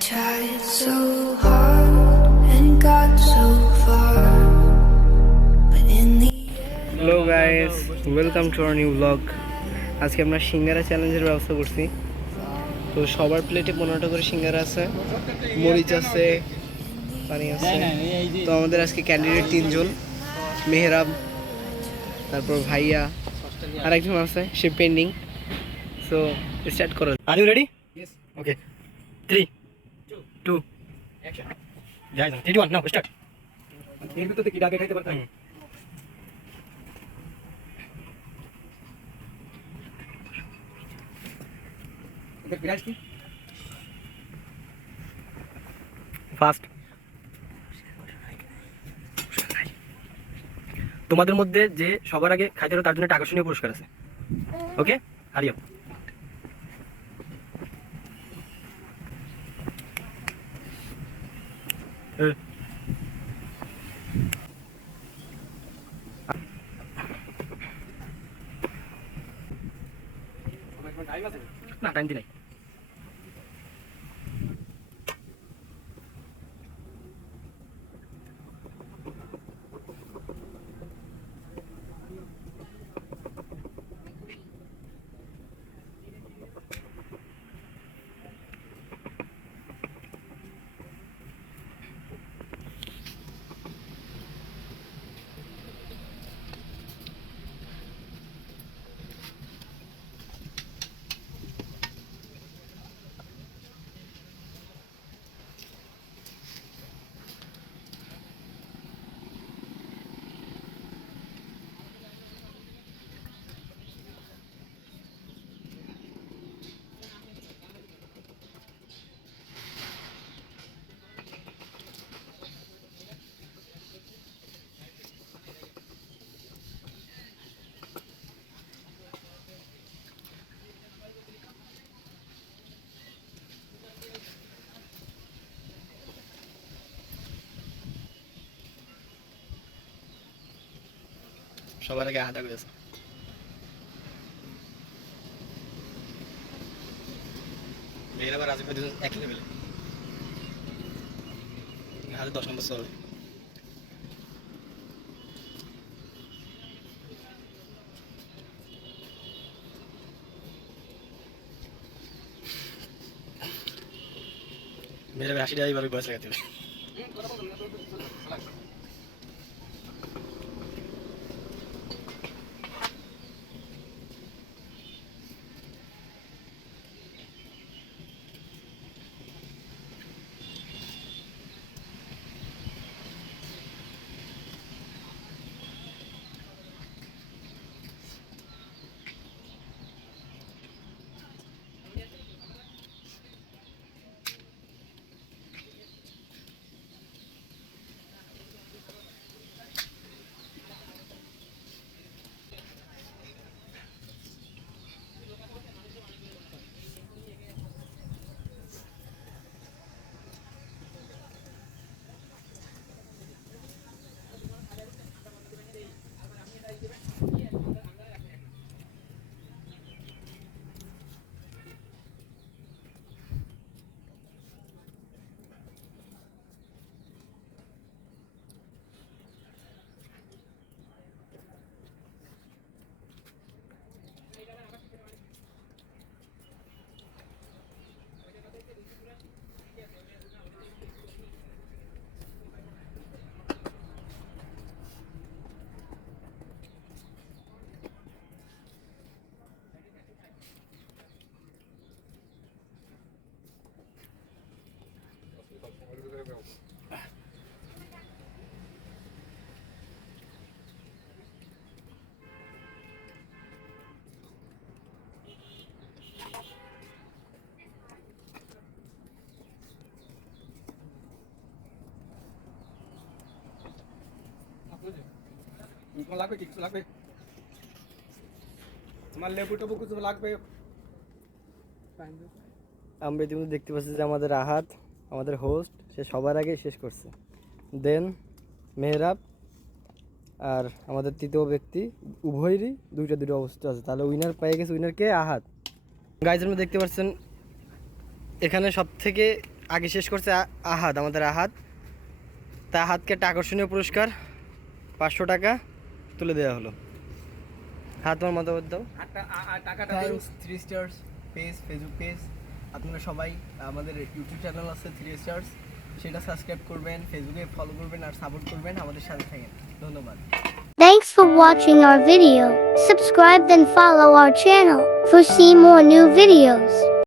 tried so hard and got so far, but in the hello guys, welcome to our new blog. আজকে আমরা সিঙ্গারা চ্যালেঞ্জের ব্যবস্থা করছি। তো সবার প্লেটে 15টা করে সিঙ্গারা আছে, মরিচ আছে, পানি আছে। তো আমাদের আজকে ক্যান্ডিডেট 3জন, মেহরাব, তারপর ভাইয়া, আর একজন আছে, সে পেন্ডিং। সো স্টার্ট করো। Are you ready? Okay, 3 2 action. যাই না, 3 2 1 নাও স্টার্ট। এর ভিতরে কি ডাকে খাইতে পারতাম? ফার্স্ট, তোমাদের মধ্যে যে সবার আগে খাইতে হবে তার জন্য একটা আকর্ষণীয় পুরস্কার আছে। ওকে, হারিও। না, টাইম দি নাই। সবার আগে হাঁটা করেছে। মেয়েরা আবার রাজু দুজন এক লেভেলে, হাতে 10 নম্বর চলে। মেয়েরা 80টা এইভাবে বয়স লাগাতে হবে। লাগবে কি কিছু লাগবে? তোমার লেবু টেবু কিছু লাগবে? আমরা ইতিমধ্যে দেখতে পাচ্ছি যে আমাদের আহাত, আমাদের হোস্ট, সে সবার আগে শেষ করছে। দেন মেহরাব আর আমাদের তৃতীয় ব্যক্তি, উভয়েরই দুটো অবস্থা আছে। তাহলে উইনার পেয়ে গেছে। উইনার কে? আহাত। গাইজের মধ্যে দেখতে পাচ্ছেন এখানে সব থেকে আগে শেষ করছে আহাদ, আমাদের আহাদ। তা আহাদকে একটা আকর্ষণীয় পুরস্কার 500 টাকা তুলে দেওয়া হলো। হাত তোমার মতামত দাও। Thanks 3 stars page, Facebook page. আপনারা সবাই আমাদের ইউটিউব চ্যানেল আছে 3 স্টার্স, সেটা সাবস্ক্রাইব করবেন, ফেসবুকে ফলো করবেন আর সাপোর্ট করবেন, আমাদের সাথে থাকেন। ধন্যবাদ। Thanks for watching our video. Subscribe and follow our channel for see more new videos.